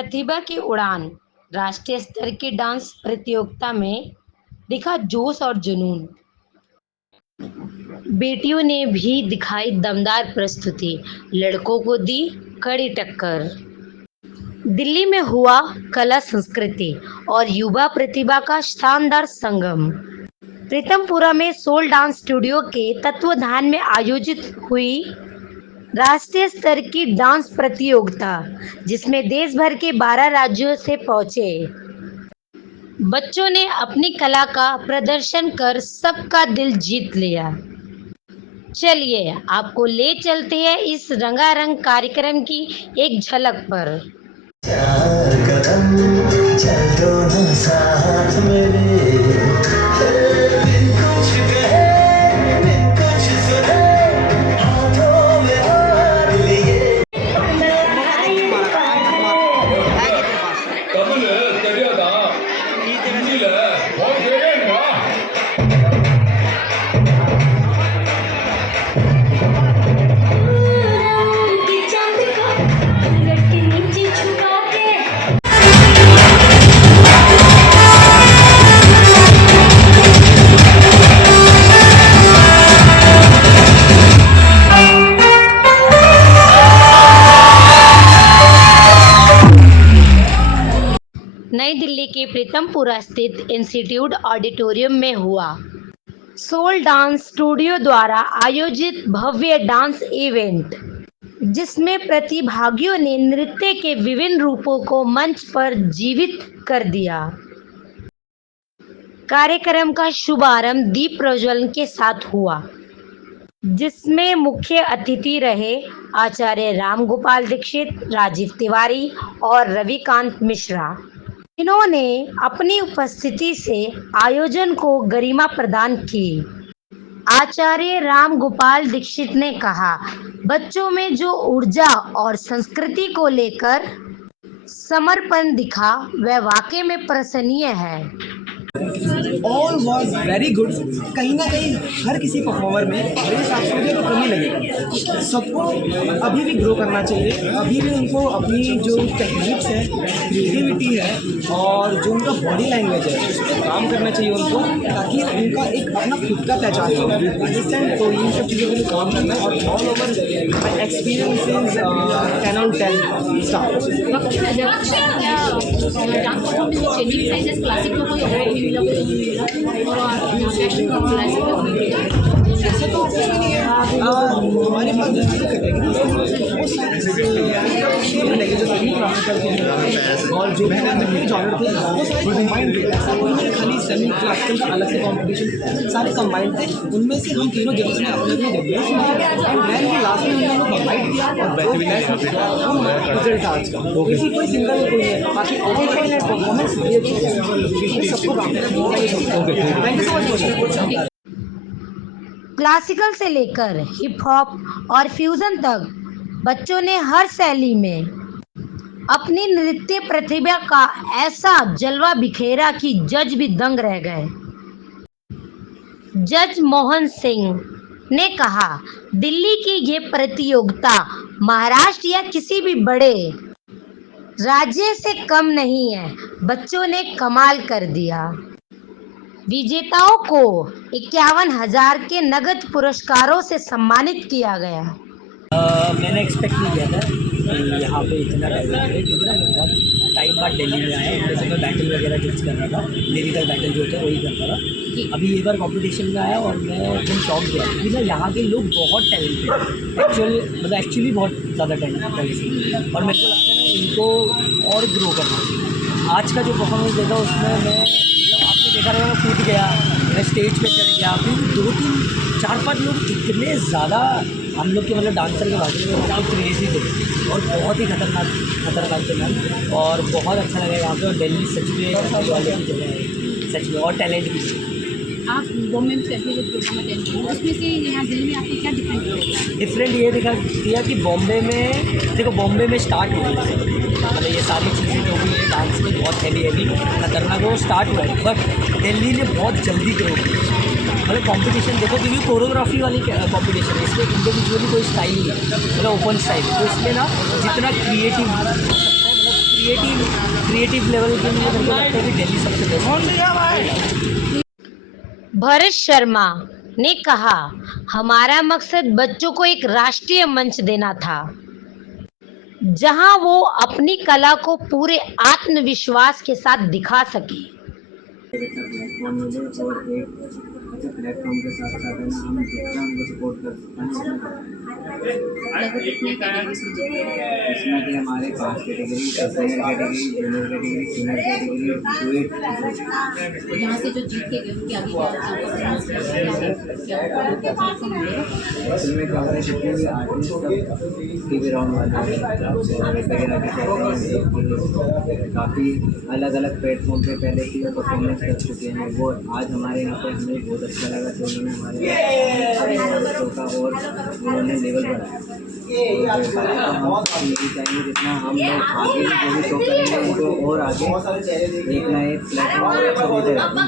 प्रतिभा की उड़ान। राष्ट्रीय स्तर की डांस प्रतियोगिता में दिखा जोश और जुनून। बेटियों ने भी दिखाई दमदार प्रस्तुति, लड़कों को दी कड़ी टक्कर। दिल्ली में हुआ कला संस्कृति और युवा प्रतिभा का शानदार संगम। प्रीतमपुरा में सोल डांस स्टूडियो के तत्वाधान में आयोजित हुई राष्ट्रीय स्तर की डांस प्रतियोगिता, जिसमें देश भर के 12 राज्यों से पहुंचे बच्चों ने अपनी कला का प्रदर्शन कर सबका दिल जीत लिया। चलिए आपको ले चलते हैं इस रंगारंग कार्यक्रम की एक झलक पर। चार कदम चल दो ना साथ मेरे, बिन कुछ कहे बिन कुछ सुने, हाथों में हाथ लिए। தமிழ் தெரியாதா? ஹிந்தில தெரியுமா? नई दिल्ली के प्रीतमपुरा स्थित इंस्टीट्यूट ऑडिटोरियम में हुआ सोल डांस स्टूडियो द्वारा आयोजित भव्य डांस इवेंट, जिसमें प्रतिभागियों ने नृत्य के विभिन्न रूपों को मंच पर जीवित कर दिया। कार्यक्रम का शुभारंभ दीप प्रज्वलन के साथ हुआ, जिसमें मुख्य अतिथि रहे आचार्य राम गोपाल दीक्षित, राजीव तिवारी और रविकांत मिश्रा। इन्होंने अपनी उपस्थिति से आयोजन को गरिमा प्रदान की। आचार्य राम गोपाल दीक्षित ने कहा, बच्चों में जो ऊर्जा और संस्कृति को लेकर समर्पण दिखा वह वाकई में प्रशंसनीय है। All was very good. कहीं ना कहीं हर किसी परफॉर्मर में मेरे हिसाब से मुझे तो कमी लगी। सबको अभी भी ग्रो करना चाहिए, अभी भी उनको अपनी जो टेक्निक्स है, क्रिएटिविटी है और जो उनका बॉडी लैंग्वेज है उस पर काम करना चाहिए उनको, ताकि उनका एक अपना खुद का पहचान हो। अंडरस्टैंड, तो इन सब चीज़ों के लिए काम करना है। और all over my experiences 10 on 10 star. ऐसा तो हमारे पास जो वो सारे मिलेंगे जो सभी क्लासिकल के और जो भी जॉनर थे वो सारे कंबाइंड थे। ऐसा कोई नहीं खाली सेमी क्लासिकल का अलग से कॉम्पिटिशन, सारे कंबाइंड थे। उनमें से हम तीनों जजेस ने अपने अपने जजेस एंड देन लास्ट में हम लोग कंबाइंड किया और रिजल्ट आज का किसी कोई सिंगल कोई है। बाकी ओवरऑल परफॉर्मेंस भी अच्छी है, सबको काम करना है। Thank you so much. Classical से लेकर हिप हॉप और फ्यूजन तक बच्चों ने हर शैली में अपनी नृत्य प्रतिभा का ऐसा जलवा बिखेरा कि जज भी दंग रह गए। जज मोहन सिंह ने कहा, दिल्ली की ये प्रतियोगिता महाराष्ट्र या किसी भी बड़े राज्य से कम नहीं है। बच्चों ने कमाल कर दिया। विजेताओं को 51,000 के नगद पुरस्कारों से सम्मानित किया गया। मैंने एक्सपेक्ट नहीं किया था कि यहाँ पे इतना टैलेंट है, क्योंकि ना मैं बहुत टाइम बाद दिल्ली में आया। जैसे मैं बैटल वगैरह जज कर रहा था, लिरिकल बैटल जो होता है वही करता था। अभी एक बार कंपटीशन में आया और मैं एकदम शॉक किया, क्योंकि ना यहाँ के लोग बहुत टैलेंटेड, एक्चुअली बहुत ज़्यादा टैलेंटेड। और मेरे को लगता है ना इनको और ग्रो करना चाहिए। आज का जो परफॉर्मेंस देखा उसमें मैं आपने देखा रहा, मैं कूद गया, मैं स्टेज पे चढ़ गया। फिर 2, 3, 4, 5 लोग इतने ज़्यादा हम लोग के डांसर के बारे में बहुत क्रेजी थे और बहुत ही खतरनाक थे मैम। और बहुत अच्छा लगा यहाँ पे। और दिल्ली सच में वाले की जगह है सच में, और टैलेंट भी। आप बॉम्बे में करके जो प्रोग्राम अटेंड किया उसमें से यहाँ दिल्ली में आपको क्या डिफरेंट ये दिया कि बॉम्बे में देखो, बॉम्बे में स्टार्ट हुई मतलब ये सारी चीज़ें जो भी है डांस में बहुत हैवी खतरनाक वो स्टार्ट हुआ है। बट दिल्ली ने बहुत जल्दी ग्रो किया। मतलब कंपटीशन देखो, क्योंकि कोरियोग्राफी वाली कंपटीशन है, इसमें इंडिविजुअली कोई स्टाइल नहीं है, मतलब ओपन स्टाइल है। तो इसमें ना जितना क्रिएटिव क्रिएटिव लेवल के लिए मेरे को लगता है कि दिल्ली सबसे बेस्ट। भरत शर्मा ने कहा, हमारा मकसद बच्चों को एक राष्ट्रीय मंच देना था जहां वो अपनी कला को पूरे आत्मविश्वास के साथ दिखा सके। अच्छा प्लेटफॉर्म मिले और एक अच्छे प्लेटफॉर्म के साथ साथ है ना हम जितना उनको सपोर्ट कर सकते हैं लगभग कितने कैटेगरीज में जीते हैं? इसमें कि हमारे 5 category, senior category, junior category, senior category, duet. यहाँ से जो जीत के गए उनके आगे क्या प्लेटफॉर्म मिलेगा? इसमें क्या होगा जितने भी आर्टिस्ट सब टीवी राउंड वाले वगैरह के कहते हैं काफ़ी अलग अलग प्लेटफॉर्म पे पहले की परफॉर्मेंस कर चुके हैं। वो आज हमारे यहाँ पे हमें बहुत अच्छा लगा कि उन्होंने हमारे शो का और उन्होंने लेवल बढ़ाया। हम यही चाहेंगे जितना हम लोग आगे जो भी शो करेंगे उनको और आगे एक ना एक प्लेटफॉर्म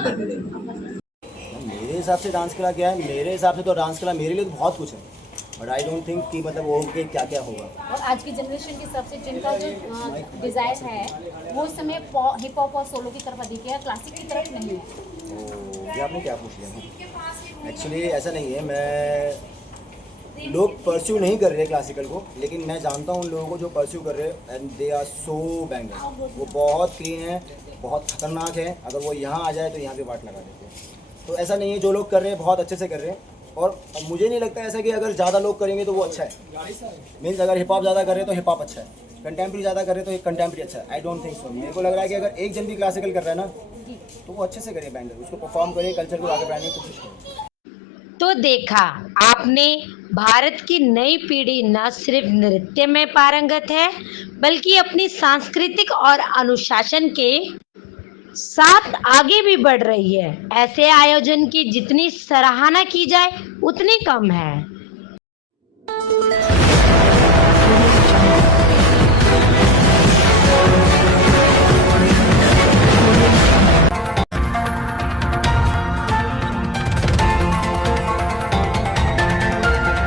करते देंगे। मेरे हिसाब से डांस कला क्या है, मेरे हिसाब से तो डांस कला मेरे लिए तो बहुत कुछ है, बट आई डोंट थिंक कि मतलब वो के क्या क्या होगा। और आज की जनरेशन के सबसे जिनका जो डिज़ायर है वो इस समय हिप हॉप और सोलो की तरफ अधिक है, क्लासिक की तरफ नहीं है। तो ये आपने क्या पूछ लिया? एक्चुअली ऐसा नहीं है, मैं लोग परस्यू नहीं कर रहे क्लासिकल को, लेकिन मैं जानता हूँ उन लोगों को जो परस्यू कर रहे हैं and they are so banger. वो बहुत क्लीन है, बहुत खतरनाक है। अगर वो यहाँ आ जाए तो यहाँ पे वाट लगा देते हैं। तो ऐसा नहीं है, जो लोग कर रहे हैं बहुत अच्छे से कर रहे हैं। और मुझे नहीं लगता ऐसा कि अगर ज़्यादा लोग करेंगे तो वो अच्छा है। मीन्स अगर हिप हॉप ज़्यादा कर रहे हैं तो हिप हॉप अच्छा है, कंटेम्प्रेरी ज़्यादा कर रहे हैं तो कंटेम्प्रेरी अच्छा है। I don't think so. मेरे को लग रहा है कि अगर एक जन भी क्लासिकल कर रहा है ना तो वो अच्छे से करे, बैंगर उसको परफॉर्म करे, कल्चर को आगे बढ़ाने की कोशिश करे। तो देखा आपने, भारत की नई पीढ़ी न सिर्फ नृत्य में पारंगत है बल्कि अपनी सांस्कृतिक और अनुशासन के साथ आगे भी बढ़ रही है। ऐसे आयोजन की जितनी सराहना की जाए उतनी कम है।